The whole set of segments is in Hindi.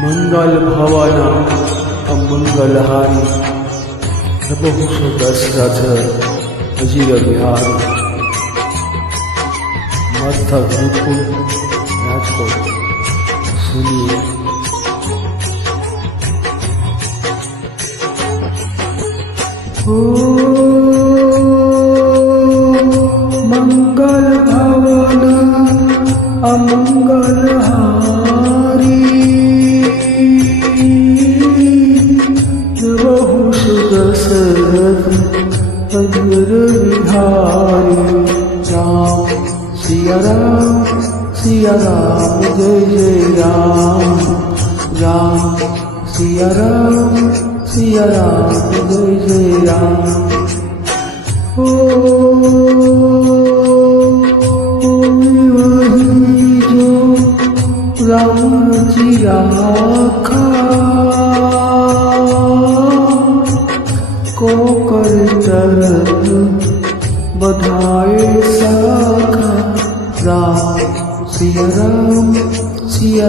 मंगल भवन अमंगलहारी प्रभु दशरथ अजीर बिहारी मस्तक मुकुल राजकोट सुनिए। ओ मंगल भवन अमंगलहारी प्रभु दशरथ अजीर बिहारी राम सिया राम जय जय राम राम सिया राम जय जय राम। वही जो राम जी राखा को कर तरफ बधाए साखा राम सिया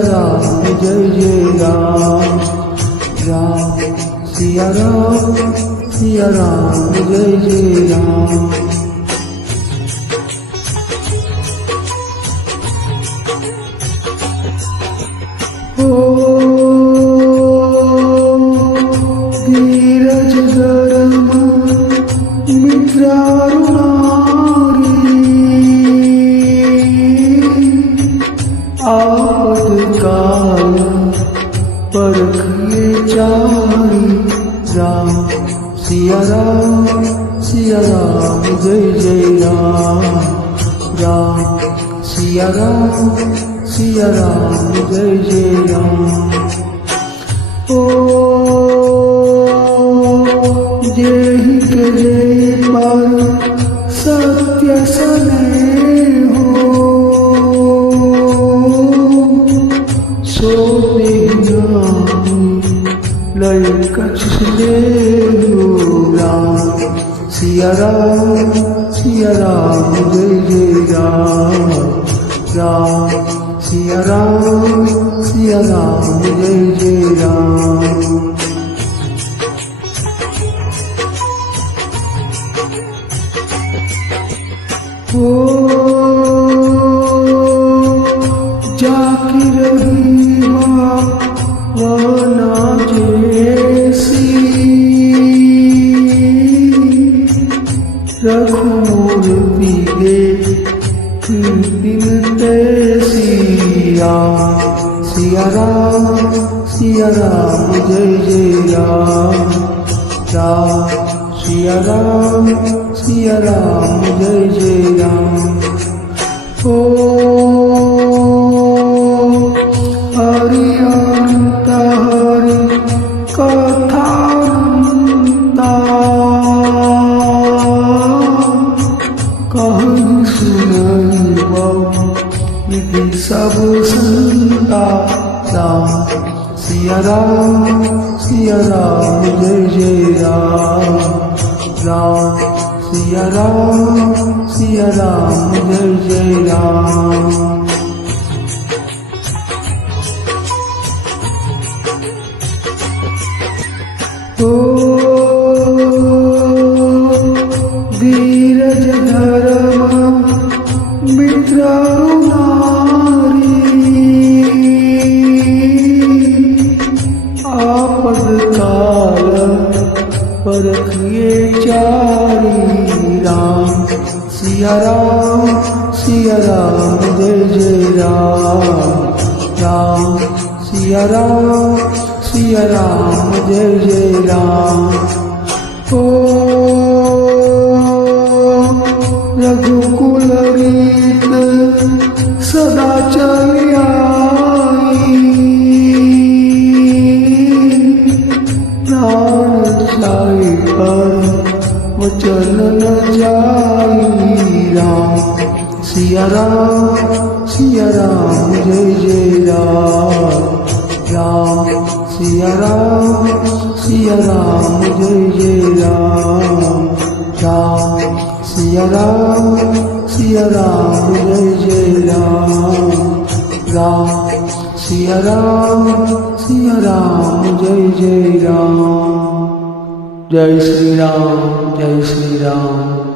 राम जय जय राम राम सिया राम जय जय राम। ओ धीरज धर्म मित्रारुणारी आपद काल परखिए चारी राम सिया राम जय जय राम राम सिया राम जय जय राम। ओ जेहि के जय पर सत्य स्नेह सो लय कछ देहु राम सिया राम जय जय राम राम सिया राम जय जय राम। ओ जाकी रही वना जैसी रखूर पीले दिन तैसी राम सिया राम जय जय राम राम सिया राम जय जय राम। ओ हरि अनंत हरि कथानंता कहीं सुनई विधि सब संता राम सिया राम जय जय राम राम सिया राम जय जय राम। ओ धीरज धर्म मित्रारुणारी आपद काल परखिए चारी राम सिया राम जय जय राम राम सिया राम जय जय राम। ओ रघुकुल रीत सदा चली आई प्राण छाई पर वचन न जाई राम सिया राम जय जय राम राम सिया राम जय जय राम राम सिया राम जय जय राम राम सिया राम सिया राम जय जय राम। जय श्री राम, जय श्री राम।